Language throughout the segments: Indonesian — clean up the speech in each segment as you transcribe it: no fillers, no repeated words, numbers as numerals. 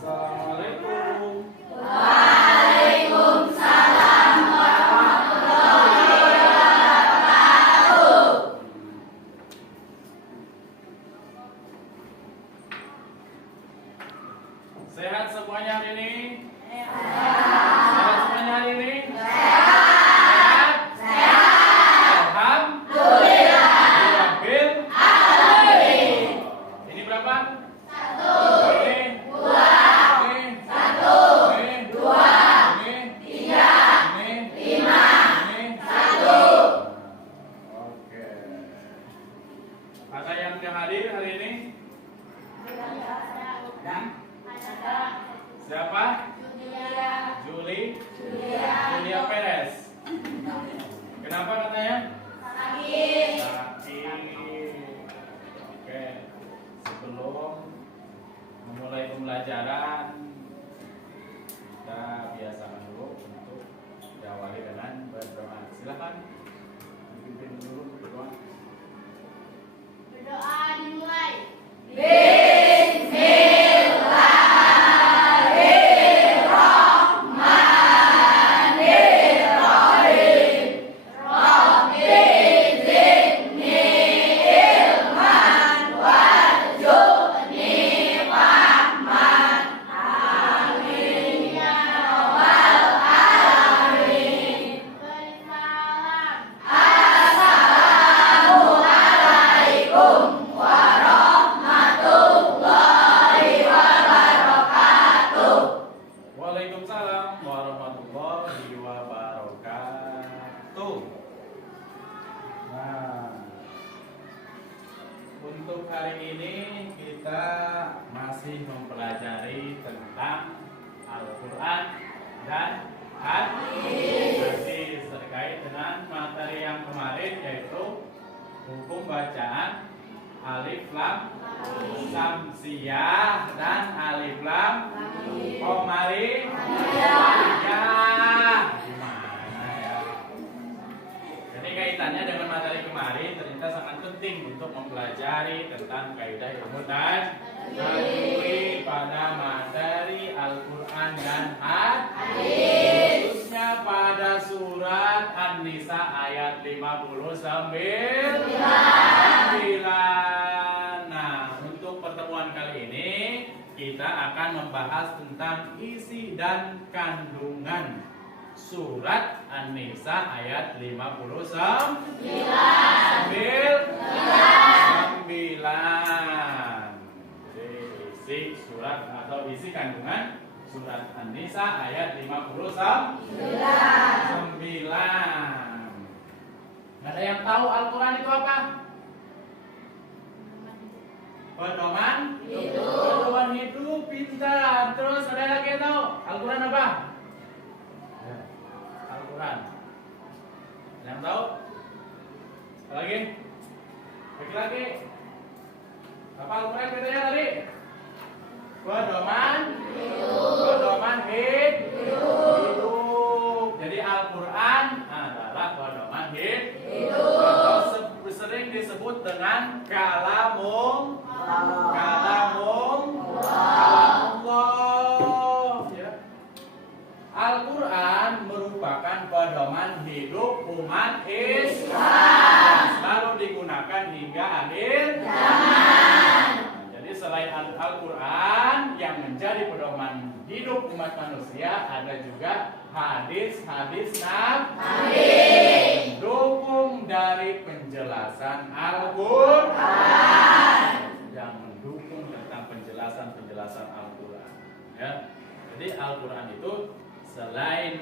Assalamualaikum. Waalaikumsalam warahmatullahi wabarakatuh. Sehat semuanya hari ini? Sehat semuanya hari ini? Sehat. Sehat? Alhamdulillah. Rabbil Alamin. Ini berapa? 1, Ini 2, ini 1, ini 2, ini 3, ini 5, ini 1. Oke. Ada yang hadir hari ini? Siapa? Juli Julia Perez. Kenapa katanya? Sakit. Sakit. Oke. Sebelum memulai pembelajaran, kita biasakan dulu untuk diawali dengan berdoa. Silakan dipimpin dulu berdoa. Berdoa dimulai. Waalaikumsalam warahmatullahi wabarakatuh. Nah, untuk hari ini kita masih mempelajari tentang Al-Quran dan Hadis. Masih terkait dengan materi yang kemarin, yaitu hukum bacaan alif lam samsiyah dan alif lam komari ya. Gimana ya? Jadi kaitannya dengan materi kemarin ternyata sangat penting untuk mempelajari tentang kaidah ilmu dan tajwid pada materi Al-Quran dan Hadis, khususnya pada surat An-Nisa ayat 59. Nah, untuk pertemuan kali ini kita akan membahas tentang isi dan kandungan surat An-Nisa ayat 59. Jadi isi surat atau isi kandungan surat An-Nisa ayat 59. Ada yang tahu Al-Quran itu apa? Pedoman hidup. Pedoman hidup, pintar. Terus ada lagi yang tahu Al-Quran apa? Al-Quran. Yang tahu? Apa lagi? Lagi. Apa Al-Quran bedanya tadi? Pedoman hidup. Pedoman hidup. Jadi Al-Quran adalah pedoman hidup. Atau sering disebut dengan kalamullah. Ya. Al-Quran merupakan pedoman hidup umat Islam, selalu digunakan hingga akhir zaman. Jadi selain Al-Quran yang menjadi pedoman hidup umat manusia, ada juga hadis-hadis Nabi mendukung dari penjelasan Al-Quran, yang mendukung tentang penjelasan Al-Quran. Ya. Jadi Al-Quran itu selain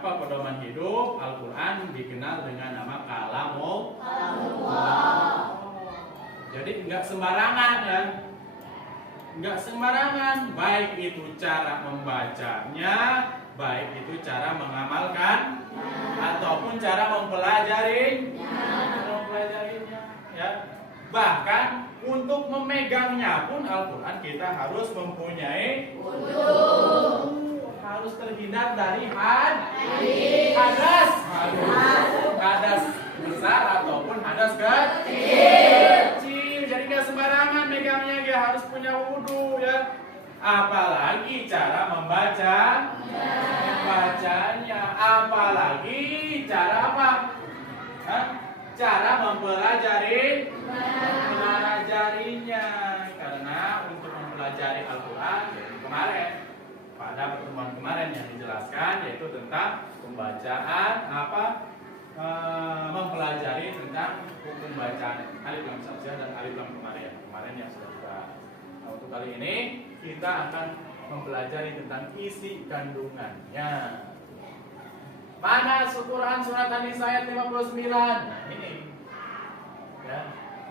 pedoman hidup, Al-Quran dikenal dengan nama kalamullah. Jadi enggak sembarangan ya. Enggak sembarangan, baik itu cara membacanya, baik itu cara mengamalkan ataupun cara mempelajarinya ya. Bahkan untuk memegangnya pun Al-Quran kita harus mempunyai harus terhindar dari hadas besar ataupun hadas kecil. Jadi nggak sembarangan megangnya, dia harus punya wudu ya. apalagi cara membacanya, apalagi cara apa? Cara mempelajarinya. Karena untuk mempelajari Al-Quran yaitu kemarin pada pertemuan kemarin yang dijelaskan yaitu tentang pembacaan mempelajari tentang hukum bacaan alif lam saja dan alif lam kemarin yang sudah dibahas. Nah, untuk kali ini kita akan mempelajari tentang isi kandungannya. Mana Quran surat An-Nisa ayat 59? Nah, ini. Ya,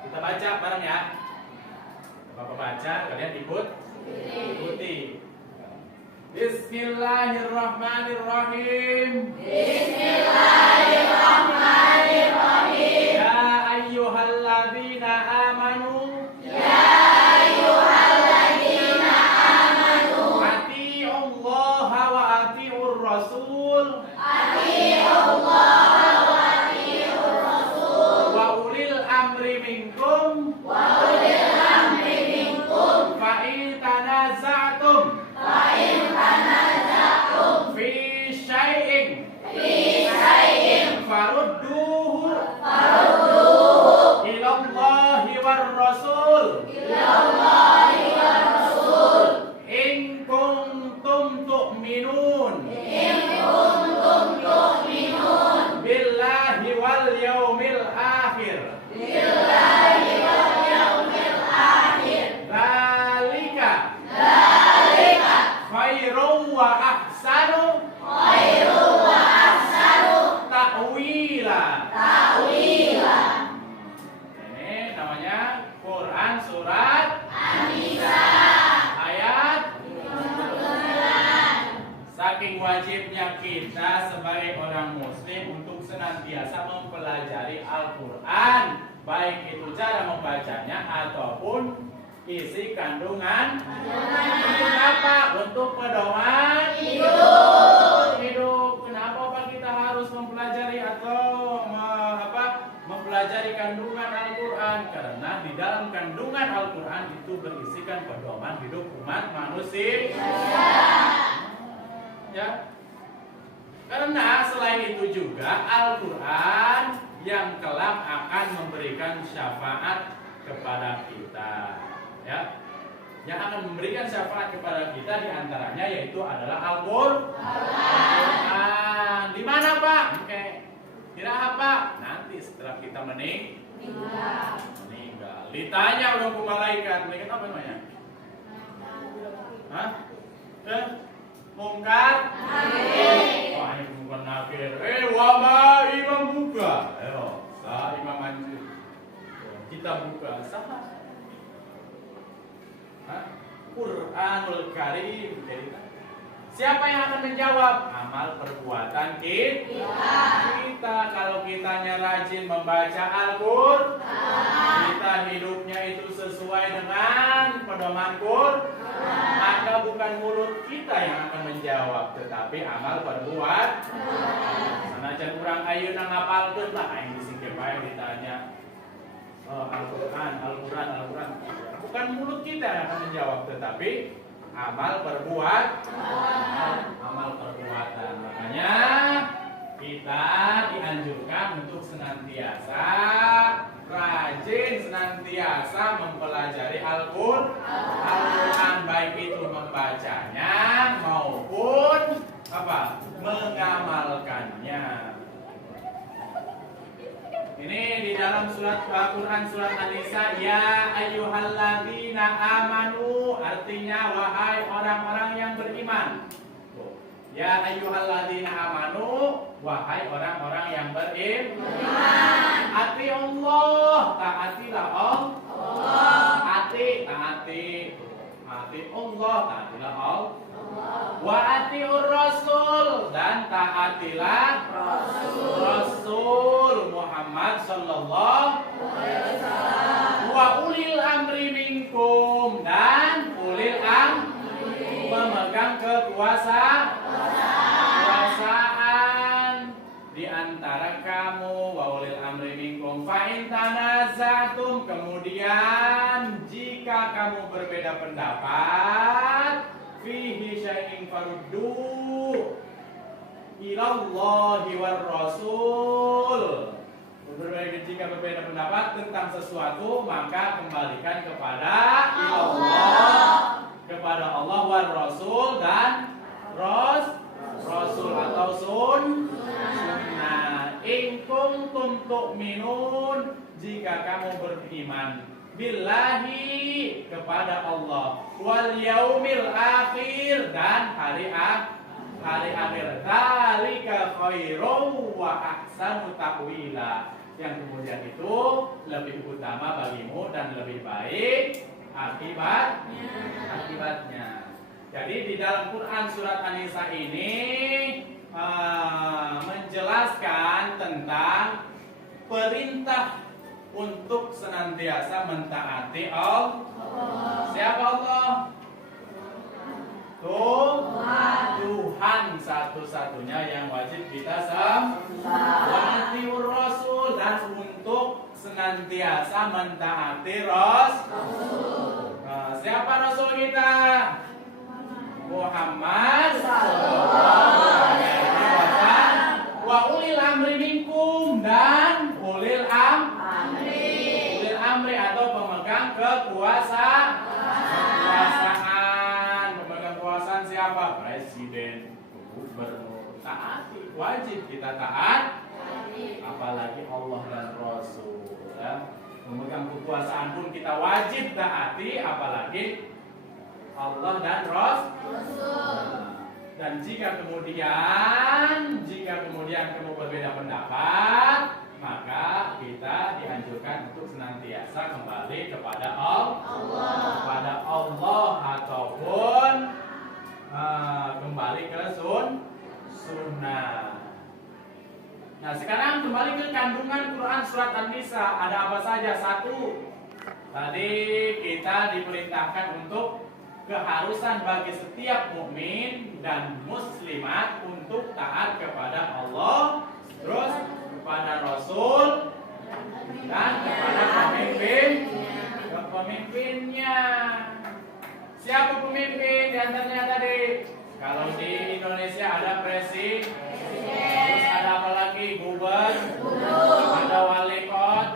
kita baca bareng ya. Bapak baca, kalian ikuti. Bismillahirrahmanirrahim. Bismillahirrahmanirrahim. Ya ayyuhalladzina amanu. Ya ayyuhalladzina amanu. Atiullaha wa atiur rasul. Atiullaha wa atiur rasul. Wa ulil amri minkum. Wa ulil amri minkum. Fa in tanaza'tum Fa in tanaza'tum fi syai'in fi syai'in farudduhu farudduhu ilallahi war rasul ilallahi war rasul in kuntum tu'minun in kuntum tu'minun billahi wal yaumil akhir. billahi wal yaumil akhir. Dzalika khairun wa ahsanu Khairu wa ahsanu ta'wila. ta'wila. Ini namanya Quran surat An-Nisa ayat. 9. Saking wajibnya kita sebagai orang muslim untuk senantiasa mempelajari Al-Quran, baik itu cara membacanya ataupun isi kandungan. Untuk apa? Untuk pedoman hidup. Kenapa Pak kita harus mempelajari atau mempelajari kandungan Al-Quran? Karena di dalam kandungan Al-Quran itu berisikan pedoman hidup umat manusia. Ya. Karena selain itu juga Al-Quran yang kelak akan memberikan syafaat kepada kita. Ya. Yang akan memberikan syafaat kepada kita diantaranya yaitu adalah Al-Quran. Di mana Pak? Oke. Kira apa? Nanti setelah kita meninggal. Ditanya oleh malaikat. Malaikat apa namanya? Hah? Mungkar? Wah, ini bukan nakir. Wama imam buka. Ayo, sah imam anjir. Kita buka sah. Quranul Karim. Siapa yang akan menjawab? Amal perbuatan kita. Kalau kitanya rajin membaca Al-Quran, kita hidupnya itu sesuai dengan pedoman Quran, maka bukan mulut kita yang akan menjawab, tetapi amal perbuatan. Sanajan kurang ayeuna ngapalkeun lah aing disingke bae ditanya. Al-Quran. Bukan mulut kita yang akan menjawab, tetapi amal perbuatan. Makanya kita dianjurkan untuk senantiasa rajin, senantiasa mempelajari Al-Quran, baik itu membacanya maupun mengamalkannya. Ini di dalam surat Al-Quran surat An-Nisa, ya ayyuhalladzina amanu, artinya wahai orang-orang yang beriman. Ya ayyuhalladzina amanu, wahai orang-orang yang beriman. Ati Allah, taatilah Allah. Taati Allah, taatilah Allah. Wa atiur rasul, dan taatilah Rasul Muhammad sallallahu alaihi wasallam. Wa ulil amri minkum, dan ulil amri memegang kekuasaan di antara kamu. Wa ulil amri minkum fa in tanaza'tum, kemudian jika kamu berbeda pendapat faruddu ilallahi war rasul. Jika berbeda pendapat tentang sesuatu, maka kembalikan kepada Allah, kepada Allah war rasul dan rasul atau sunnah. In kuntum tu'minun, jika kamu beriman billahi kepada Allah, wal yaumil akhir dan hari akhir. Dzalika khairu wa ahsanu ta'wila. Yang kemudian itu lebih utama bagimu dan lebih baik akibatnya. Jadi di dalam Quran surat An-Nisa ini menjelaskan tentang perintah untuk senantiasa mentaati Allah. Siapa Allah? Tuhan satu-satunya yang wajib kita sembah. Rasul, dan untuk senantiasa mentaati Rasul. Siapa Rasul kita? Muhammad sallallahu alaihi wasallam. Wa ulil amri minkum, dan ulil amri atau pemegang kekuasaan. Siapa? Presiden, gubernur, taati, wajib kita taat. Apalagi Allah dan Rasul, ya. Memegang kekuasaan pun kita wajib taati, apalagi Allah dan Rasul. Dan jika kemudian kamu berbeda pendapat, maka kita dianjurkan untuk senantiasa kembali kepada Allah ataupun kembali ke sunnah. Nah, sekarang kembali ke kandungan Quran surat An-Nisa. Ada apa saja? Satu, tadi kita diperintahkan untuk keharusan bagi setiap mukmin dan muslimat untuk taat kepada Allah, terus kepada Rasul, dan kepada pemimpinnya. Siapa pemimpin di antaranya tadi? Kalau di Indonesia ada presiden, terus ada apa lagi? Gubernur, ada wali kota,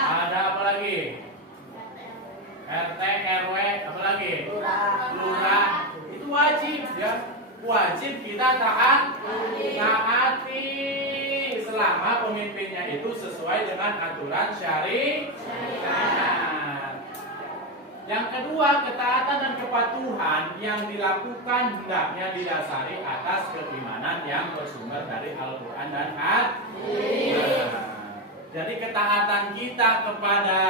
ada apa lagi? RT, RW, apa lagi? Lurah. Itu wajib, ya. Wajib kita taati selama pemimpinnya itu sesuai dengan aturan syariat. Yang kedua, ketaatan dan kepatuhan yang dilakukan hendaknya didasari atas keimanan yang bersumber dari Al-Quran dan Hadis. Jadi ketaatan kita kepada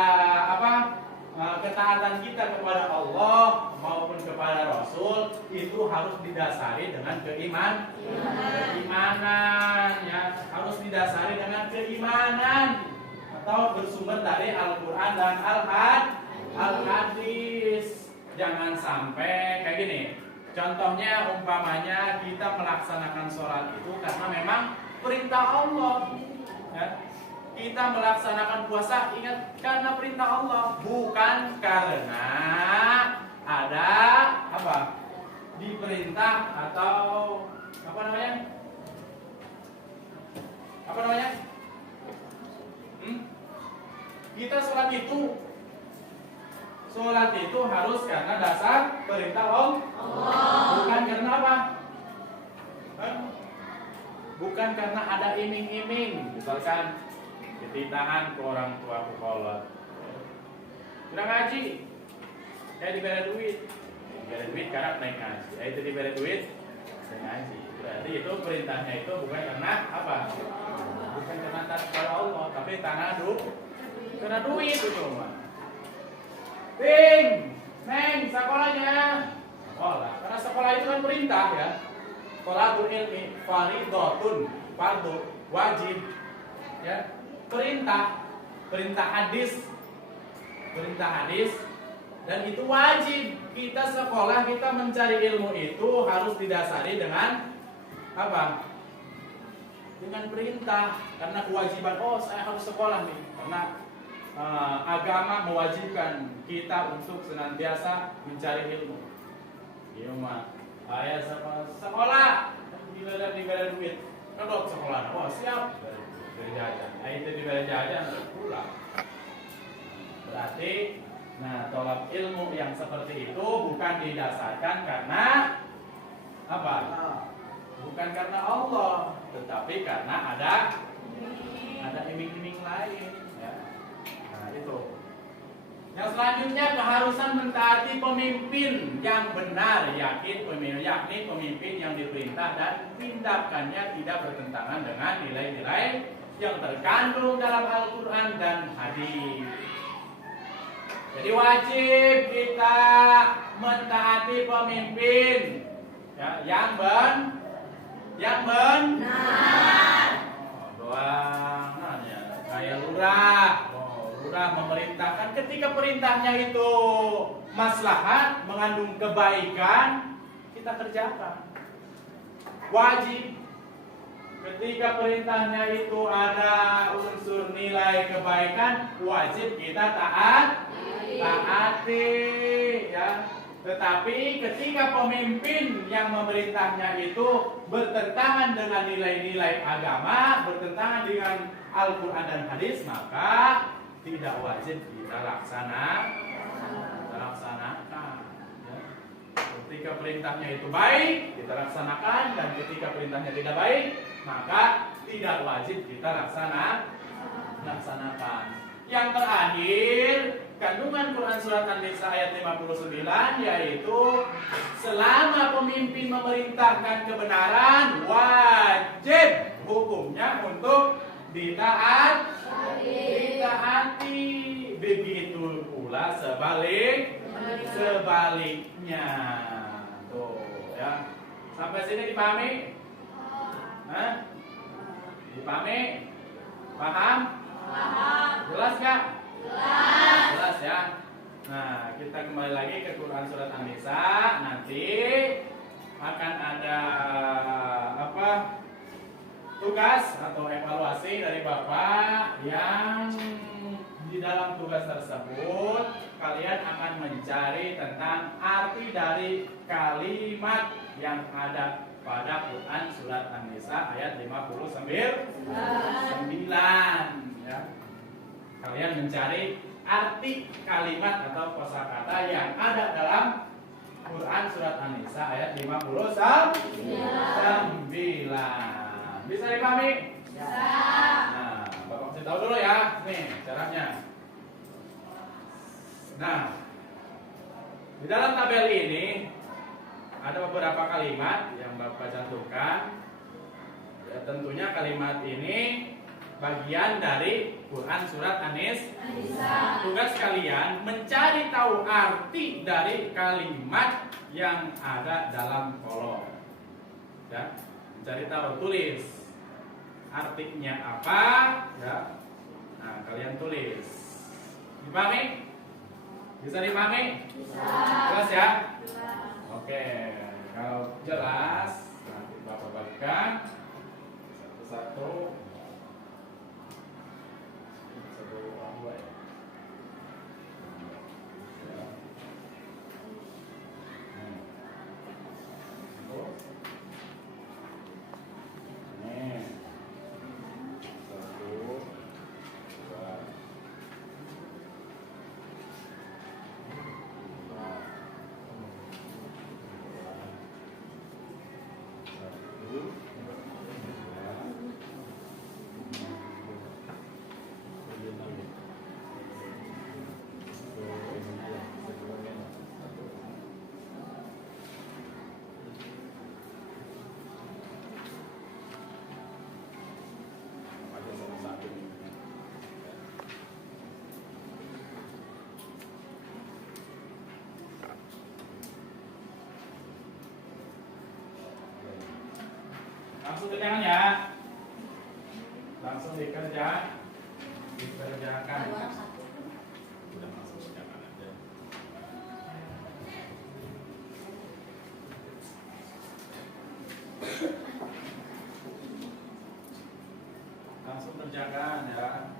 ketaatan kita kepada Allah maupun kepada Rasul itu harus didasari dengan keimanan, ya. Harus didasari dengan keimanan atau bersumber dari Al-Quran dan Al-Hadis. Jangan sampai kayak gini. Contohnya umpamanya kita melaksanakan sholat itu karena memang perintah Allah, ya. Kita melaksanakan puasa ingat karena perintah Allah, bukan karena ada apa? Diperintah atau apa namanya? Kita sholat itu harus karena dasar perintah Allah. Bukan karena apa? Bukan karena ada iming-iming, misalkan dititahan ke orang tua kolot. Udah ngaji, saya diberi duit karena naik ngaji. Itu diberi duit, saya ngaji. Berarti itu perintahnya itu bukan karena apa? Bukan karena taat kepada Allah, tapi karena duit itu mah. Neng, sekolahnya. Sekolah, karena sekolah itu kan perintah, ya. Thalabul ilmi fardhatun, fardu wajib, ya. Perintah hadis, dan itu wajib. Kita sekolah, kita mencari ilmu itu harus didasari dengan apa? Dengan perintah, karena kewajiban. Oh, saya harus sekolah nih, karena agama mewajibkan kita untuk senantiasa mencari ilmu. Iya mah. Ayah sekolah, dibeli duit, kedok sekolah, oh siap, dari jajan, itu dibeli jajan, pulang. Berarti, nah tolak ilmu yang seperti itu bukan didasarkan karena apa? Bukan karena Allah, tetapi karena ada iming-iming lain. Ya. Nah itu. Yang selanjutnya keharusan mentaati pemimpin yang benar, yakni pemimpin yang diperintah dan tindakannya tidak bertentangan dengan nilai-nilai yang terkandung dalam Al-Quran dan hadis. Jadi wajib kita mentaati pemimpin ya, yang benar. Doang, ya, kayak lurah. Lurah memerintahkan ketika perintahnya itu maslahat, mengandung kebaikan, kita kerjakan. Wajib. Ketika perintahnya itu ada unsur nilai kebaikan, wajib kita taati, ya. Tetapi ketika pemimpin yang memerintahnya itu bertentangan dengan nilai-nilai agama, bertentangan dengan Al-Quran dan hadis, maka tidak wajib kita laksanakan. Ya. Ketika perintahnya itu baik, kita laksanakan, dan ketika perintahnya tidak baik, maka tidak wajib kita laksanakan. Yang terakhir, kandungan Quran surat An-Nisa ayat 59 yaitu selama pemimpin memerintahkan kebenaran, wajib hukumnya untuk ditaati. Begitu pula sebaliknya. Tuh ya. Sampai sini dipahami? Hah? Dipahami? Paham? Jelas gak? Jelas ya. Nah, kita kembali lagi ke Quran surat An-Nisa. Nanti akan ada tugas atau evaluasi dari Bapak yang di dalam tugas tersebut kalian akan mencari tentang arti dari kalimat yang ada pada Quran surat An-Nisa ayat 59 ya. Kalian mencari arti kalimat atau kosakata yang ada dalam Quran surat An-Nisa ayat 59. Bisa dipahami? Bisa. Nah, Bapak kasih tahu dulu ya. Nih caranya. Nah, di dalam tabel ini ada beberapa kalimat yang Bapak cantumkan. Ya, tentunya kalimat ini bagian dari Quran surat An-Nisa. Tugas kalian mencari tahu arti dari kalimat yang ada dalam kolom. Ya, mencari tahu, tulis artinya apa, ya. Nah, kalian tulis. Dipahami? Bisa dipahami? Bisa. Jelas ya? Jelas. Oke, kalau jelas nanti Bapak bagikan satu-satu. Langsung kerjakan ya. Langsung dikerjakan. Udah langsung kerjakan aja. Langsung kerjakan ya.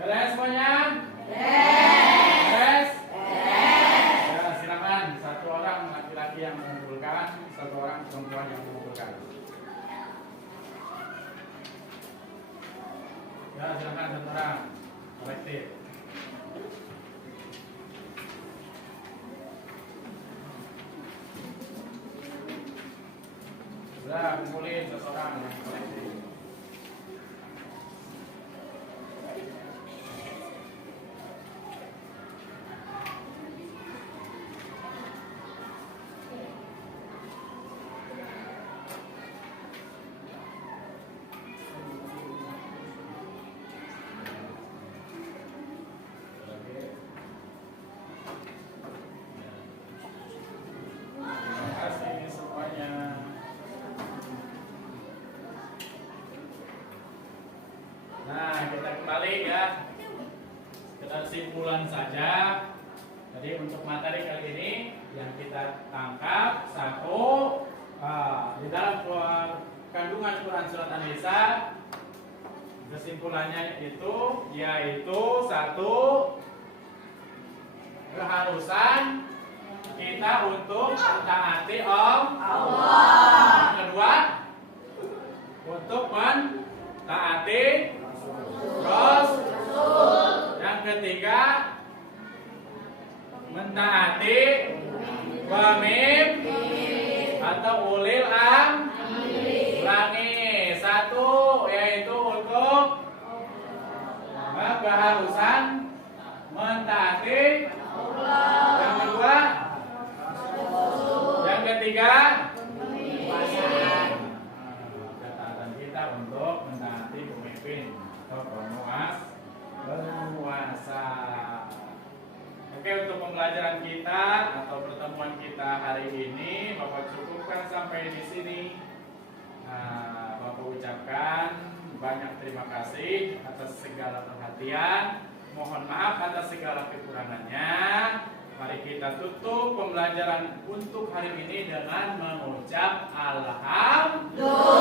Beres semuanya? Beres? Ya, silakan satu orang laki-laki yang mengumpulkan, satu orang perempuan yang mengumpulkan. Ya, silakan satu orang kolektif. Sudah kumpulin seseorang yang kolektif. Nah, kita kembali ya. Sekedar simpulan saja. Jadi untuk materi kali ini yang kita tangkap satu, di dalam kandungan Quran surat An-Nisa, kesimpulannya itu yaitu satu, keharusan kita untuk mentaati Allah. Yang kedua, untuk mentaati Rasul. Yang ketiga, mentaati pemimpin atau ulil amri. Satu yaitu untuk keharusan mentaati. Yang kedua, yang ketiga, ketaatan kita untuk mentaati pemimpin atau penguasa. Oke, untuk pembelajaran kita atau pertemuan kita hari ini, Bapak cukupkan sampai di sini. Bapak ucapkan banyak terima kasih atas segala perhatian. Mohon maaf atas segala kekurangannya. Mari kita tutup pembelajaran untuk hari ini dengan mengucap alhamdulillah.